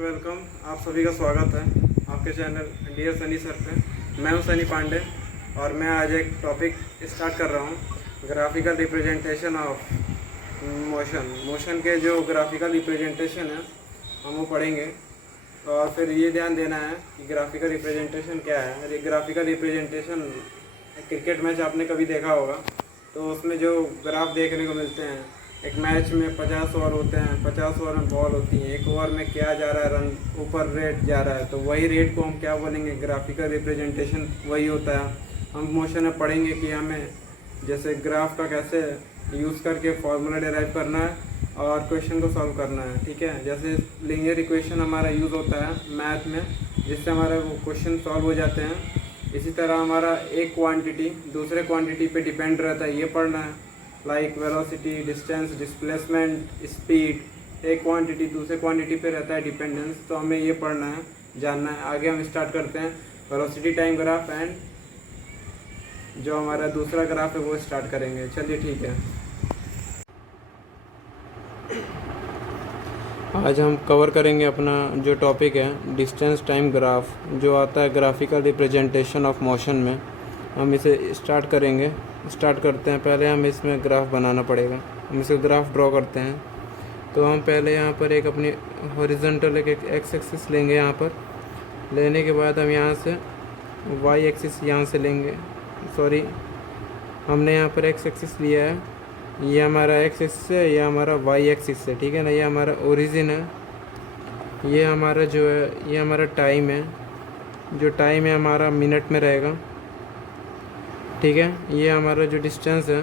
Welcome. आप सभी का स्वागत है आपके चैनल डियर सनी सर पे। मैं हूं सनी पांडे और मैं आज एक टॉपिक स्टार्ट कर रहा हूं, ग्राफिकल रिप्रेजेंटेशन ऑफ मोशन के जो ग्राफिकल रिप्रेजेंटेशन है हम वो पढ़ेंगे। और फिर ये ध्यान देना है कि ग्राफिकल रिप्रेजेंटेशन क्या है। ग्राफिकल रिप्रेजेंटेशन क्रिकेट मैच आपने कभी देखा होगा, तो उसमें जो ग्राफ देखने को मिलते हैं, एक मैच में 50 ओवर होते हैं, 50 ओवर में बॉल होती है, एक ओवर में क्या जा रहा है, रन ऊपर रेट जा रहा है, तो वही रेट को हम क्या बोलेंगे, ग्राफिकल रिप्रेजेंटेशन वही होता है। हम मोशन में पढ़ेंगे कि हमें जैसे ग्राफ का कैसे यूज़ करके फॉर्मूला डिराइव करना है और क्वेश्चन को सॉल्व करना है। ठीक है, जैसे लीनियर इक्वेशन हमारा यूज़ होता है मैथ में, जिससे हमारा वो क्वेश्चन सॉल्व हो जाते हैं। इसी तरह हमारा एक क्वांटिटी दूसरे क्वांटिटी पे डिपेंड रहता है, ये पढ़ना है, like velocity, distance, displacement, speed. एक क्वांटिटी दूसरे क्वांटिटी पे रहता है डिपेंडेंस, तो हमें ये पढ़ना है, जानना है। आगे हम स्टार्ट करते हैं वेलोसिटी टाइम ग्राफ एंड जो हमारा दूसरा ग्राफ है वो स्टार्ट करेंगे। चलिए ठीक है। आज हम कवर करेंगे अपना जो टॉपिक है डिस्टेंस टाइम ग्राफ, जो आता है ग्राफिकल रिप्रेजेंटेशन ऑफ मोशन में। हम इसे स्टार्ट करेंगे। स्टार्ट करते हैं। पहले हमें इसमें ग्राफ बनाना पड़ेगा। हम इसे ग्राफ ड्रॉ करते हैं। तो हम पहले यहाँ पर एक अपनी हॉरिजॉन्टल एक एक्स एक्सिस लेंगे। यहाँ पर लेने के बाद हम यहाँ से वाई एक्सिस यहाँ से लेंगे। सॉरी, हमने यहाँ पर एक्स एक्सिस लिया है, ये हमारा एक्स एक्सिस है, ये हमारा वाई एक्सिस है। ठीक है ना, ये हमारा ओरिजिन है, ये हमारा जो है ये हमारा टाइम है। जो टाइम है हमारा मिनट में रहेगा। ठीक है, ये हमारा जो डिस्टेंस है,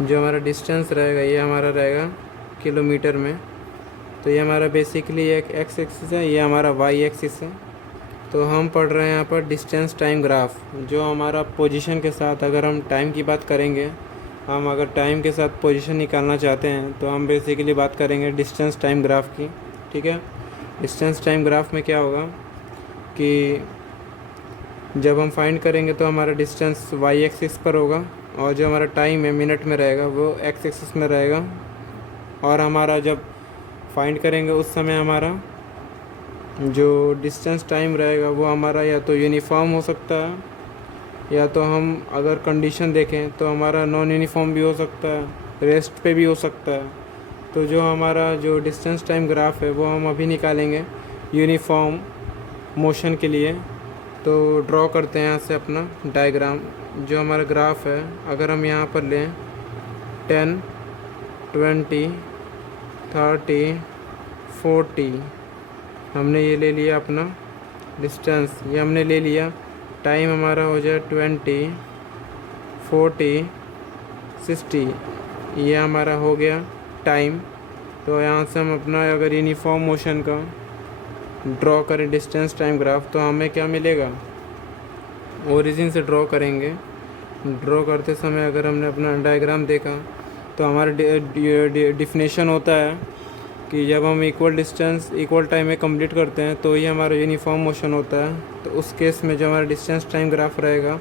जो हमारा डिस्टेंस रहेगा ये हमारा रहेगा किलोमीटर में। तो ये हमारा बेसिकली एक एक्स एक्सिस है, ये हमारा वाई एक्सिस है। तो हम पढ़ रहे हैं यहाँ पर डिस्टेंस टाइम ग्राफ, जो हमारा पोजीशन के साथ, अगर हम टाइम की बात करेंगे, हम अगर टाइम के साथ पोजीशन निकालना चाहते हैं तो हम बेसिकली बात करेंगे डिस्टेंस टाइम ग्राफ की। ठीक है, डिस्टेंस टाइम ग्राफ में क्या होगा कि जब हम फाइंड करेंगे तो हमारा डिस्टेंस वाई एक्सिस पर होगा और जो हमारा टाइम है मिनट में रहेगा वो एक्स एक्सिस में रहेगा। और हमारा जब फाइंड करेंगे उस समय हमारा जो डिस्टेंस टाइम रहेगा वो हमारा या तो यूनिफॉर्म हो सकता है, या तो हम अगर कंडीशन देखें तो हमारा नॉन यूनिफॉर्म भी हो सकता है, रेस्ट पे भी हो सकता है। तो जो हमारा जो डिस्टेंस टाइम ग्राफ है वो हम अभी निकालेंगे यूनिफॉर्म मोशन के लिए। तो ड्रॉ करते हैं यहाँ से अपना डायग्राम। जो हमारा ग्राफ है, अगर हम यहाँ पर लें 10, 20, 30, 40, हमने ये ले लिया अपना डिस्टेंस, ये हमने ले लिया। टाइम हमारा हो जाए 20, 40, 60, ये हमारा हो गया टाइम। तो यहाँ से हम अपना अगर यूनिफॉर्म मोशन का ड्रॉ करें डिस्टेंस टाइम ग्राफ, तो हमें क्या मिलेगा, ओरिजिन से ड्रॉ करेंगे। ड्रॉ करते समय अगर हमने अपना डायग्राम देखा तो हमारा डिफिनेशन होता है कि जब हम इक्वल डिस्टेंस इक्वल टाइम में कंप्लीट करते हैं तो ये हमारा यूनिफॉर्म मोशन होता है। तो उस केस में जो हमारा डिस्टेंस टाइम ग्राफ रहेगा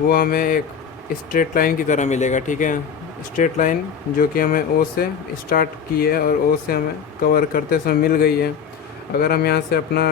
वो हमें एक स्ट्रेट लाइन की तरह मिलेगा। ठीक है, स्ट्रेट लाइन जो कि हमें ओ से स्टार्ट की है और ओ से हमें कवर करते समय मिल गई है। अगर हम यहाँ से अपना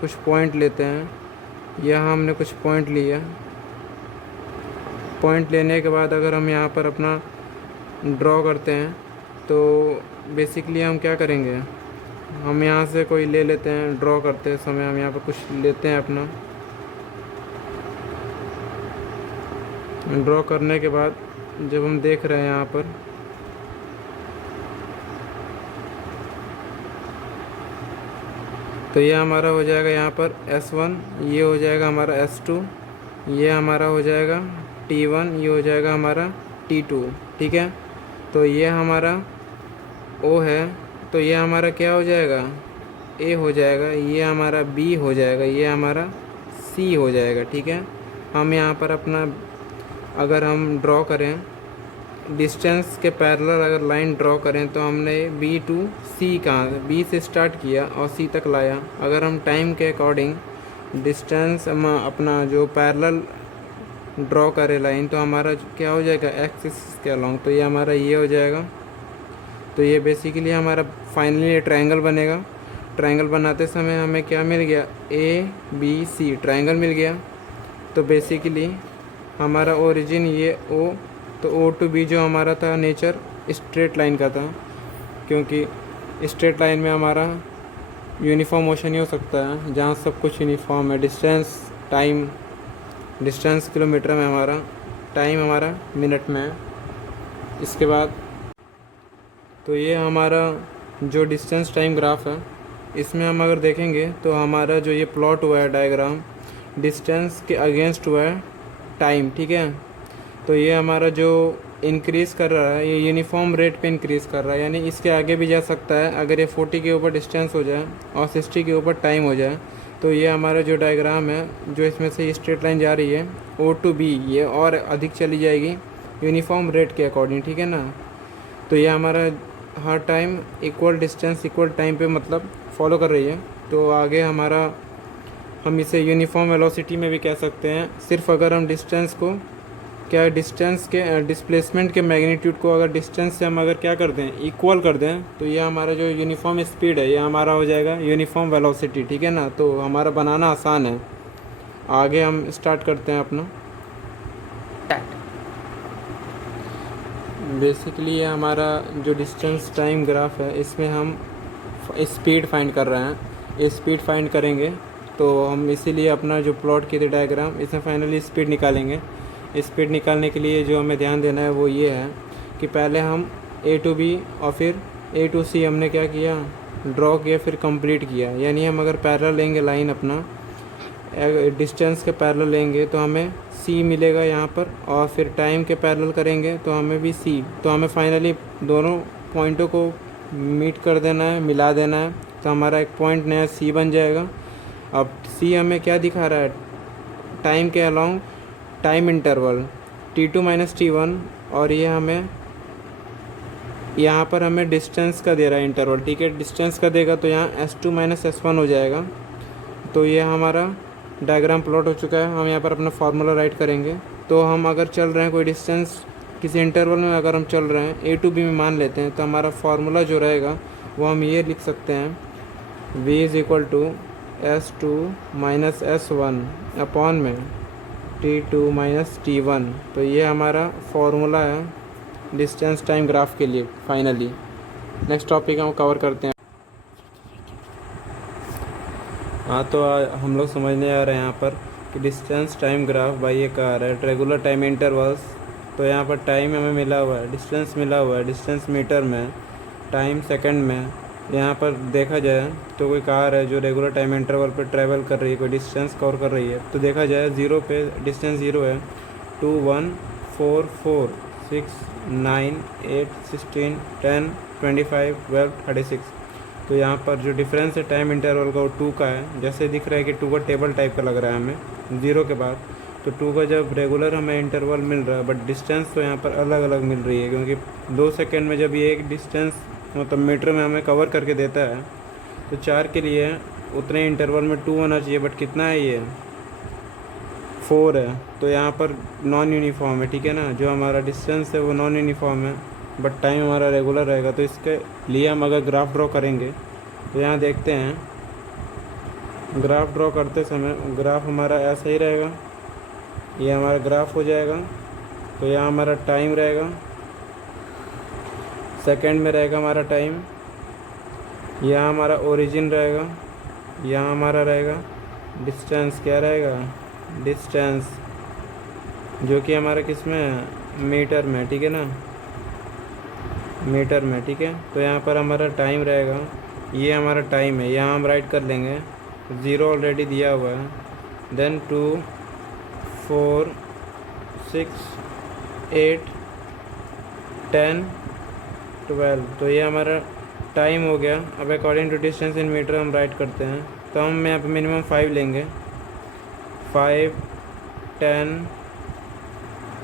कुछ पॉइंट लेते हैं, यहाँ हमने कुछ पॉइंट लिया। पॉइंट लेने के बाद अगर हम यहाँ पर अपना ड्रॉ करते हैं तो बेसिकली हम क्या करेंगे, हम यहाँ से कोई ले लेते हैं। ड्रॉ करते समय हम यहाँ पर कुछ लेते हैं अपना। ड्रॉ करने के बाद जब हम देख रहे हैं यहाँ पर, तो ये हमारा हो जाएगा यहाँ पर S1, ये हो जाएगा हमारा S2, ये हमारा हो जाएगा T1, ये हो जाएगा हमारा T2। ठीक है, तो ये हमारा O है, तो ये हमारा क्या हो जाएगा, A हो जाएगा, ये हमारा B हो जाएगा, ये हमारा C हो जाएगा। ठीक है, हम यहाँ पर अपना अगर हम ड्रॉ करें डिस्टेंस के पैरेलल अगर लाइन ड्रॉ करें तो हमने B टू C कहाँ B से स्टार्ट किया और C तक लाया। अगर हम टाइम के अकॉर्डिंग डिस्टेंस अपना जो पैरेलल ड्रॉ करें लाइन, तो हमारा क्या हो जाएगा एक्सिस के अलॉन्ग, तो ये हमारा ये हो जाएगा। तो तो ये बेसिकली हमारा फाइनली ट्रायंगल बनेगा। ट्रायंगल बनाते समय हमें क्या मिल गया, ABC ट्रायंगल मिल गया। तो बेसिकली हमारा ओरिजिन ये O, तो O to B जो हमारा था नेचर स्ट्रेट लाइन का था, क्योंकि स्ट्रेट लाइन में हमारा यूनिफॉर्म मोशन ही हो सकता है जहाँ सब कुछ यूनिफॉर्म है। डिस्टेंस किलोमीटर में, हमारा टाइम हमारा मिनट में है। इसके बाद तो ये हमारा जो डिस्टेंस टाइम ग्राफ है, इसमें हम अगर देखेंगे तो हमारा जो ये प्लॉट हुआ है डायग्राम, डिस्टेंस के अगेंस्ट हुआ है टाइम, ठीक है। तो ये हमारा जो इंक्रीज़ कर रहा है, ये यूनिफॉर्म रेट पे इंक्रीज़ कर रहा है, यानी इसके आगे भी जा सकता है अगर ये 40 के ऊपर डिस्टेंस हो जाए और 60 के ऊपर टाइम हो जाए। तो ये हमारा जो डायग्राम है, जो इसमें से स्ट्रेट लाइन जा रही है O to B, ये और अधिक चली जाएगी यूनिफॉर्म रेट के अकॉर्डिंग, ठीक है ना। तो ये हमारा हर time equal distance equal time पे मतलब फॉलो कर रही है। तो आगे हमारा हम इसे यूनिफॉर्म वेलोसिटी में भी कह सकते हैं। सिर्फ अगर हम डिस्टेंस को क्या डिस्टेंस के डिस्प्लेसमेंट के मैग्नीट्यूड को अगर डिस्टेंस से हम अगर क्या कर दें, इक्वल कर दें, तो ये हमारा जो यूनिफॉर्म स्पीड है ये हमारा हो जाएगा यूनिफॉर्म वेलोसिटी, ठीक है ना। तो हमारा बनाना आसान है। आगे हम स्टार्ट करते हैं अपना। बेसिकली ये हमारा जो डिस्टेंस टाइम ग्राफ है, इसमें हम स्पीड फाइंड कर रहे हैं। स्पीड फाइंड करेंगे तो हम इसीलिए अपना जो प्लॉट किए थे डायग्राम, इसमें फाइनली स्पीड निकालेंगे। स्पीड निकालने के लिए जो हमें ध्यान देना है वो ये है कि पहले हम A to B और फिर A to C हमने क्या किया, ड्रॉ किया, फिर कंप्लीट किया। यानी हम अगर पैरेलल लेंगे लाइन अपना, डिस्टेंस के पैरेलल लेंगे तो हमें C मिलेगा यहाँ पर, और फिर टाइम के पैरेलल करेंगे तो हमें भी C। तो हमें फाइनली दोनों पॉइंटों को मीट कर देना है, मिला देना है। तो हमारा एक पॉइंट नया C बन जाएगा। अब C हमें क्या दिखा रहा है, टाइम के along time interval T2 - T1, और ये हमें यहाँ पर हमें डिस्टेंस का दे रहा है इंटरवल, ठीक है। डिस्टेंस का देगा तो यहाँ S2 - S1 हो जाएगा। तो ये हमारा डायग्राम प्लॉट हो चुका है। हम यहाँ पर अपना फार्मूला राइट करेंगे। तो हम अगर चल रहे हैं कोई डिस्टेंस किसी इंटरवल में, अगर हम चल रहे हैं A to B में मान लेते हैं, तो हमारा फार्मूला जो रहेगा वो हम ये लिख सकते हैं, V = S2 - S1 अपॉन में T2 - T1। तो ये हमारा फॉर्मूला है डिस्टेंस टाइम ग्राफ के लिए। फाइनली नेक्स्ट टॉपिक हम कवर करते हैं। हाँ, तो हम लोग समझने आ रहे हैं यहाँ पर कि डिस्टेंस टाइम ग्राफ भाई ये कहा रहा है रेगुलर टाइम इंटरवल्स। तो यहाँ पर टाइम हमें मिला हुआ है, डिस्टेंस मिला हुआ है, डिस्टेंस मीटर में, टाइम सेकंड में। यहाँ पर देखा जाए तो कोई कार है जो रेगुलर टाइम इंटरवल पर ट्रैवल कर रही है, कोई डिस्टेंस कवर कर रही है। तो देखा जाए 0 पे डिस्टेंस 0 है, 2 1 4 4 6 9 8 16 10 25 12 36। तो यहाँ पर जो डिफरेंस है टाइम इंटरवल का वो 2 का है। जैसे दिख रहा है कि 2 का टेबल टाइप का लग रहा है हमें 0 के बाद। तो 2 का जब रेगुलर हमें इंटरवल मिल रहा है, बट डिस्टेंस तो यहाँ पर अलग अलग मिल रही है, क्योंकि 2 सेकेंड में जब ये एक डिस्टेंस मतलब मीटर में हमें कवर करके देता है, तो 4 के लिए उतने इंटरवल में 2 होना चाहिए, बट कितना है ये 4 है। तो यहाँ पर नॉन यूनिफॉर्म है, ठीक है ना। जो हमारा डिस्टेंस है वो नॉन यूनिफॉर्म है, बट टाइम हमारा रेगुलर रहेगा। तो इसके लिए हम अगर ग्राफ ड्रॉ करेंगे तो यहाँ देखते हैं, ग्राफ ड्रॉ करते समय ग्राफ हमारा ऐसा ही रहेगा। ये हमारा ग्राफ हो जाएगा। तो यहाँ हमारा टाइम रहेगा, सेकंड में रहेगा हमारा टाइम। यहाँ हमारा ओरिजिन रहेगा, यहाँ हमारा रहेगा डिस्टेंस। क्या रहेगा, डिस्टेंस, जो कि हमारा किस में है, मीटर में, ठीक है ना, मीटर में, ठीक है। तो यहाँ पर हमारा टाइम रहेगा, ये हमारा टाइम है, यहाँ हम राइट कर लेंगे, 0 ऑलरेडी दिया हुआ है। देन 2 4 6 8 10 12। तो ये हमारा टाइम हो गया। अब according to distance in meter हम राइट करते हैं। तो हम यहाँ पे मिनिमम 5 लेंगे, 5 10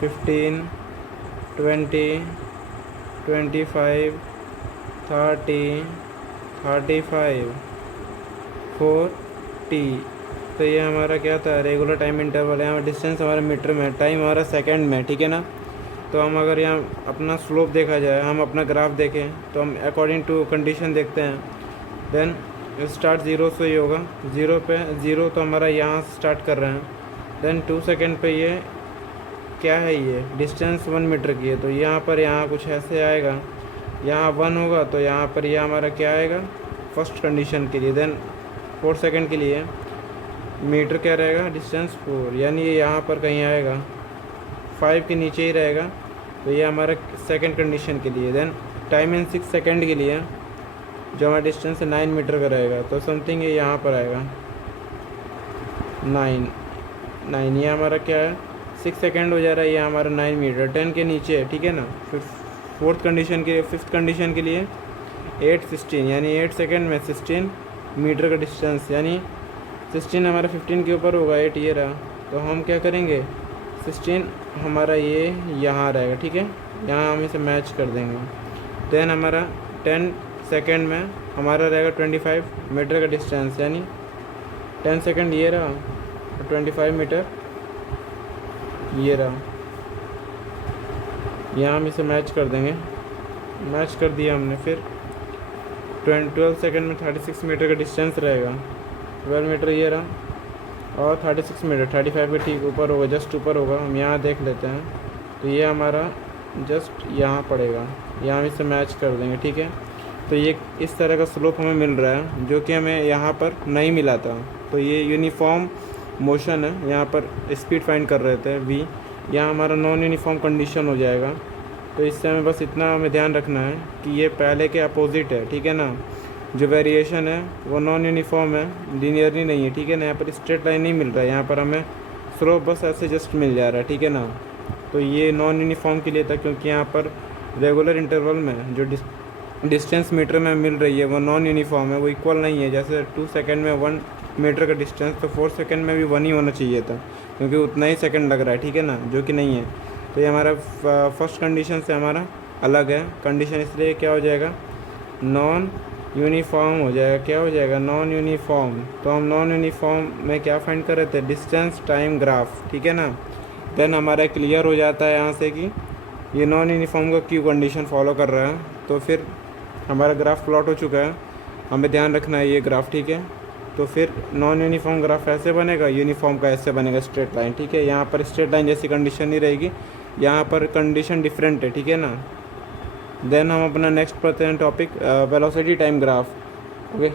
15 20 25 30 35 40। तो ये हमारा क्या था, रेगुलर टाइम इंटरवल है। यहाँ डिस्टेंस हमारा मीटर में, टाइम हमारा सेकंड में, ठीक है ना। तो हम अगर यहाँ अपना स्लोप देखा जाए, हम अपना ग्राफ देखें तो हम अकॉर्डिंग टू कंडीशन देखते हैं। देन स्टार्ट ज़ीरो से ही होगा, ज़ीरो पे ज़ीरो तो हमारा यहाँ स्टार्ट कर रहे हैं। देन 2 सेकेंड पे ये क्या है, ये डिस्टेंस 1 मीटर की है, तो यहाँ पर यहाँ कुछ ऐसे आएगा, यहाँ 1 होगा तो यहाँ पर ये हमारा क्या आएगा फर्स्ट कंडीशन के लिए। देन 4 सेकेंड के लिए मीटर क्या रहेगा, डिस्टेंस 4, यानी ये यहाँ पर कहीं आएगा, 5 के नीचे ही रहेगा, तो ये हमारा सेकंड कंडीशन के लिए। देन टाइम इन 6 सेकेंड के लिए जो हमारा डिस्टेंस 9 मीटर का रहेगा, तो समथिंग ये यहाँ पर आएगा 9, ये हमारा क्या है 6 सेकेंड हो जा रहा है, ये हमारा 9 मीटर 10 के नीचे है, ठीक है ना। फिर फिफ्थ कंडीशन के लिए 8 16, यानी 8 सेकेंड में 16 मीटर का डिस्टेंस, यानी 16 हमारा 15 के ऊपर होगा, 8 ये रहा, तो हम क्या करेंगे 16 हमारा ये यहाँ रहेगा, ठीक है, यहाँ हम इसे मैच कर देंगे। देन हमारा 10 सेकेंड में हमारा रहेगा 25 मीटर का डिस्टेंस, यानी 10 सेकेंड ये रहा, 25 मीटर ये रहा, यहाँ हम इसे मैच कर देंगे, मैच कर दिया हमने। फिर 12 सेकेंड में 36 मीटर का डिस्टेंस रहेगा, 12 मीटर ये रहा, और 36 मीटर 35 के ठीक ऊपर होगा, जस्ट ऊपर होगा, हम यहाँ देख लेते हैं, तो ये हमारा जस्ट यहाँ पड़ेगा, यहाँ हम इसे मैच कर देंगे, ठीक है। तो ये इस तरह का स्लोप हमें मिल रहा है जो कि हमें यहाँ पर नहीं मिला था। तो ये यूनिफॉर्म मोशन है, यहाँ पर स्पीड फाइंड कर रहे थे v, यहाँ हमारा नॉन यूनिफॉर्म कंडीशन हो जाएगा। तो इससे हमें बस इतना हमें ध्यान रखना है कि ये पहले के अपोजिट है, ठीक है ना। जो वेरिएशन है वो नॉन यूनिफॉर्म है, लीनियरली नहीं है, ठीक है ना। यहाँ पर स्ट्रेट लाइन नहीं मिल रहा है, यहाँ पर हमें स्लोप बस ऐसे जस्ट मिल जा रहा है, ठीक है ना। तो ये नॉन यूनिफॉर्म के लिए था, क्योंकि यहाँ पर रेगुलर इंटरवल में जो डिस्टेंस मीटर में मिल रही है वो नॉन यूनिफॉर्म है, वो इक्वल नहीं है। जैसे 2 सेकेंड में 1 मीटर का डिस्टेंस, तो 4 सेकेंड में भी 1 ही होना चाहिए था, क्योंकि उतना ही सेकंड लग रहा है, ठीक है ना, जो कि नहीं है। तो ये हमारा फर्स्ट कंडीशन से हमारा अलग है कंडीशन, इसलिए क्या हो जाएगा नॉन यूनिफॉर्म हो जाएगा। क्या हो जाएगा नॉन यूनिफॉर्म। तो हम नॉन यूनिफॉर्म में क्या फाइंड कर रहे थे, डिस्टेंस टाइम ग्राफ, ठीक है ना। देन हमारा क्लियर हो जाता है यहाँ से कि ये नॉन यूनिफॉर्म का क्यू कंडीशन फॉलो कर रहा है। तो फिर हमारा ग्राफ प्लॉट हो चुका है, हमें ध्यान रखना है ये ग्राफ, ठीक है। तो फिर नॉन यूनिफॉर्म ग्राफ ऐसे बनेगा, यूनिफॉर्म का ऐसे बनेगा स्ट्रेट लाइन, ठीक है। यहाँ पर स्ट्रेट लाइन जैसी कंडीशन नहीं रहेगी, यहाँ पर कंडीशन डिफरेंट है, ठीक है ना। देन हम अपना नेक्स्ट पढ़ते हैं topic velocity time graph, okay.